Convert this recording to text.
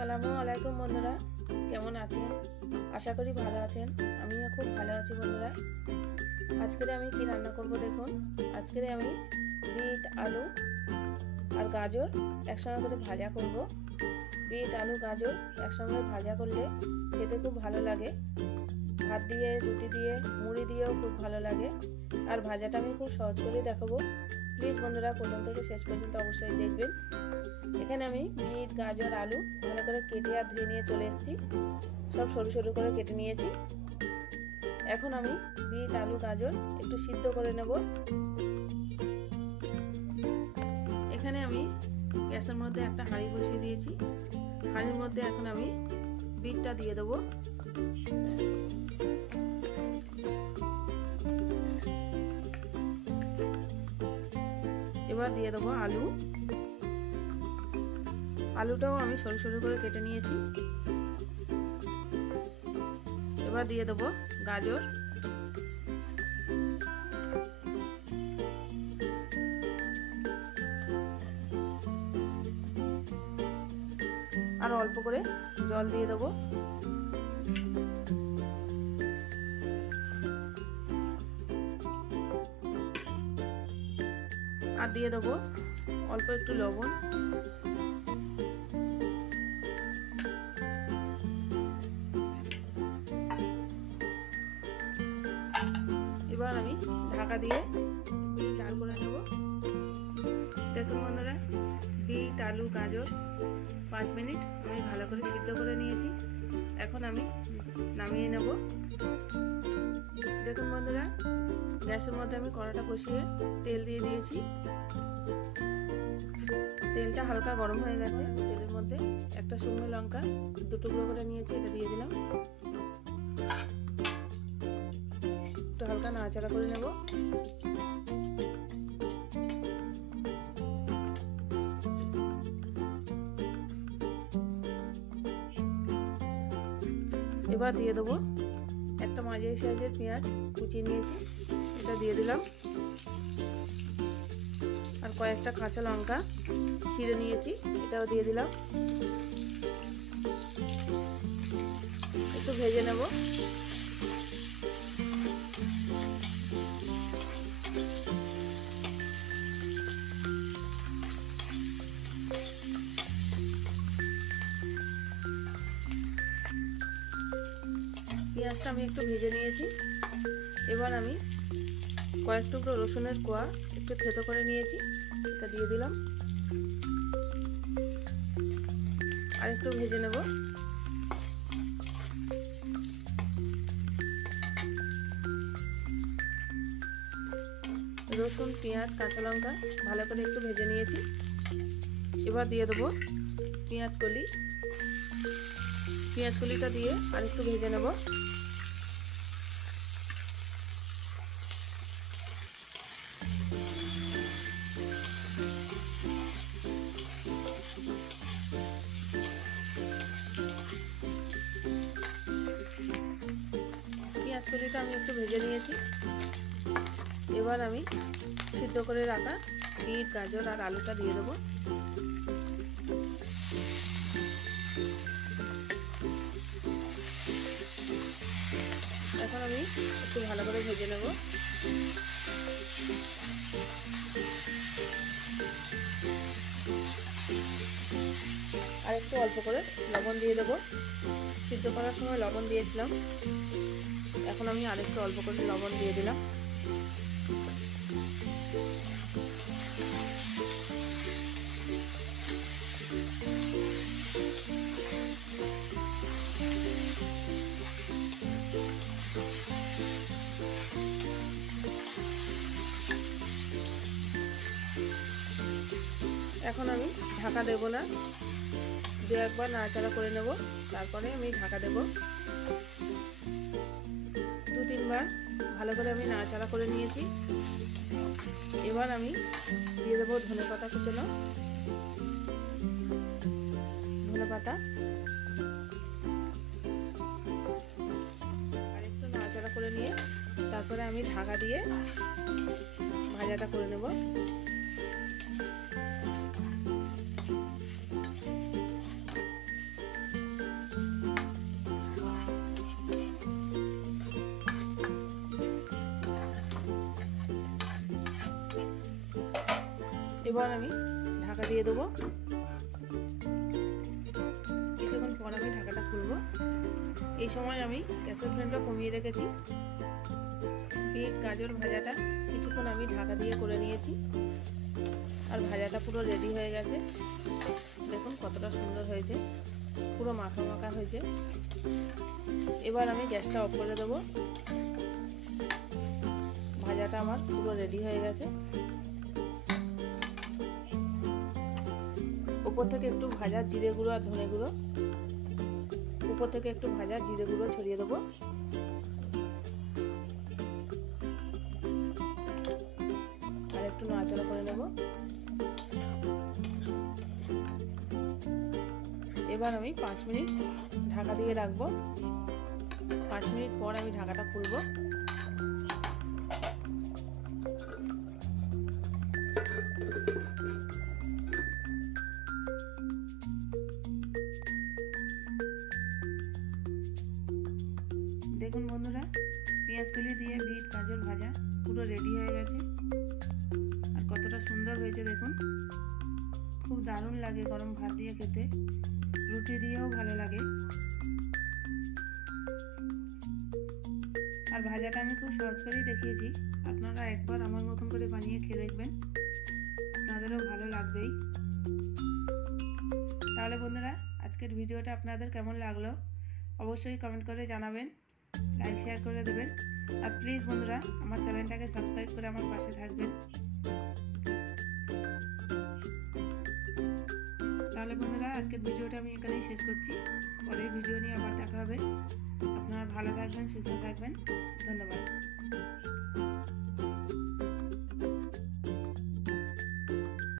আসসালামু আলাইকুম বন্ধুরা, কেমন আছেন? আশা করি ভালো আছেন। আমিও খুব ভালো আছি বন্ধুরা। আজকে আমি কি রান্না করব দেখুন। আজকে আমি বিট, আলু আর গাজর একসঙ্গে করে ভাজা করব। বিট, আলু, গাজর একসঙ্গে ভাজা করলে খেতে খুব ভালো লাগে। ভাত দিয়ে, রুটি দিয়ে, মুড়ি দিয়েও খুব ভালো লাগে। আর ভাজাটা আমি খুব সহজ করে দেখাবো। প্লিজ বন্ধুরা প্রথম থেকে শেষ পর্যন্ত অবশ্যই দেখবেন। এখানে আমি বিট, গাজর, আলু ভালো করে কেটে আর ধুয়ে নিয়ে চলে এসেছি। সব সরু সরু করে কেটে নিয়েছি। এখন আমি বিট, আলু, গাজর একটু সিদ্ধ করে নেব। এখানে আমি গ্যাসের মধ্যে একটা হাঁড়ি বসিয়ে দিয়েছি। হাঁড়ির মধ্যে এখন আমি বিটটা দিয়ে দেবো। এবার দিয়ে দেবো আলু। আলুটাও আমি সরু সরু করে কেটে নিয়েছি। এবার দিয়ে দেবো গাজর। আর অল্প করে জল দিয়ে দেবো। আর দিয়ে দেবো অল্প একটু লবণ। এবার আমি ঢাকা দিয়ে লাল করে নেব। দেখুন বন্ধুরা, বিট, আলু, গাজর 5 মিনিট আমি ভালো করে সিদ্ধ করে নিয়েছি। এখন আমি নামিয়ে নেব। দেখুন বন্ধুরা, গ্যাসের মধ্যে আমি কড়াটা বসিয়ে তেল দিয়ে দিয়েছি। তেলটা হালকা গরম হয়ে গেছে। তেলের মধ্যে একটা শুকনো লঙ্কা 2 টুকরো করে নিয়েছি, এটা দিয়ে দিলাম। একটু হালকা নাড়াচাড়া করে নেব। এবার দিয়ে দেবো একটা মাঝারি সাইজের পেঁয়াজ কুচিয়ে নিয়েছি, এটা দিয়ে দিলাম। আর কয়েকটা কাঁচা লঙ্কা চিড়ে নিয়েছি, এটাও দিয়ে দিলাম। একটু ভেজে নেব। পেঁয়াজটা আমি একটু ভেজে নিয়েছি। এবার আমি কয়েক টুকরো রসুনের কোয়া একটু থেতো করে নিয়েছি, এটা দিয়ে দিলাম। আর একটু ভেজে নেব। রসুন, পেঁয়াজ, কাঁচা লঙ্কা ভালো করে একটু ভেজে নিয়েছি। এবার দিয়ে দেবো পেঁয়াজ কলি। পেঁয়াজ কলিটা দিয়ে আর একটু ভেজে নেব। পেঁয়াজ কলিটা আমি একটু ভেজে নিয়েছি। এবার আমি সিদ্ধ করে রাখা বিট, গাজর আর আলুটা দিয়ে দেবো। এখন আমি একটু ভালো করে ভেজে নেব। আর একটু অল্প করে লবণ দিয়ে দেবো। সিদ্ধ করার সময় লবণ দিয়েছিলাম, এখন আমি আরেকটু অল্প করে লবণ দিয়ে দিলাম। এখন আমি ঢাকা দেব না, 2-1 বার নাড়াচাড়া করে নেব। তারপরে আমি ঢাকা দেব। 2-3 বার ভালো করে আমি নাড়াচাড়া করে নিয়েছি। এবার আমি দিয়ে দেবো ধনেপাতা কুচানো। ধনেপাতা আর একটু নাড়াচাড়া করে নিয়ে তারপরে আমি ঢাকা দিয়ে ভাজাটা করে নেব। এবার আমি ঢাকা দিয়ে দেবো। কিছুক্ষণ পর আমি ঢাকাটা খুলবো। এই সময় আমি গ্যাসের ফ্লেমটা কমিয়ে রেখেছি। বিট গাজর ভাজাটা কিছুক্ষণ আমি ঢাকা দিয়ে করে নিয়েছি, আর ভাজাটা পুরো রেডি হয়ে গেছে। দেখুন কতটা সুন্দর হয়েছে, পুরো মাখা মাখা হয়েছে। এবার আমি গ্যাসটা অফ করে দেবো। ভাজাটা আমার পুরো রেডি হয়ে গেছে। উপর থেকে একটু ভাজা জিরে গুঁড়ো আর ধনে গুঁড়ো, উপর থেকে একটু ভাজা জিরে গুঁড়ো ছড়িয়ে দেবো। আর একটু নাড়াচাড়া করে নেব। এবার আমি 5 মিনিট ঢাকা দিয়ে রাখবো। 5 মিনিট পর আমি ঢাকাটা খুলবো। দেখুন বন্ধুরা, পেঁয়াজকলি দিয়ে বিট গাজর ভাজা পুরো রেডি হয়ে গেছে। আর কতটা সুন্দর হয়েছে দেখুন, খুব দারুণ লাগে গরম ভাত দিয়ে খেতে, রুটি দিয়েও ভালো লাগে। আর ভাজাটা আমি খুব সহজ করেই দেখিয়েছি, আপনারা একবার আমার মতন করে বানিয়ে খেয়ে দেখবেন, আপনাদেরও ভালো লাগবেই। তাহলে বন্ধুরা, আজকের ভিডিওটা আপনাদের কেমন লাগলো অবশ্যই কমেন্ট করে জানাবেন, লাইক শেয়ার করে দেবেন। আর প্লিজ বন্ধুরা, আমার চ্যানেলটাকে সাবস্ক্রাইব করে আমার পাশে থাকবেন। তাহলে বন্ধুরা, আজকের ভিডিওটা আমি এখানেই শেষ করছি। পরের ভিডিও নিয়ে আবার দেখা হবে। আপনারা ভালো থাকবেন, সুস্থ থাকবেন। ধন্যবাদ।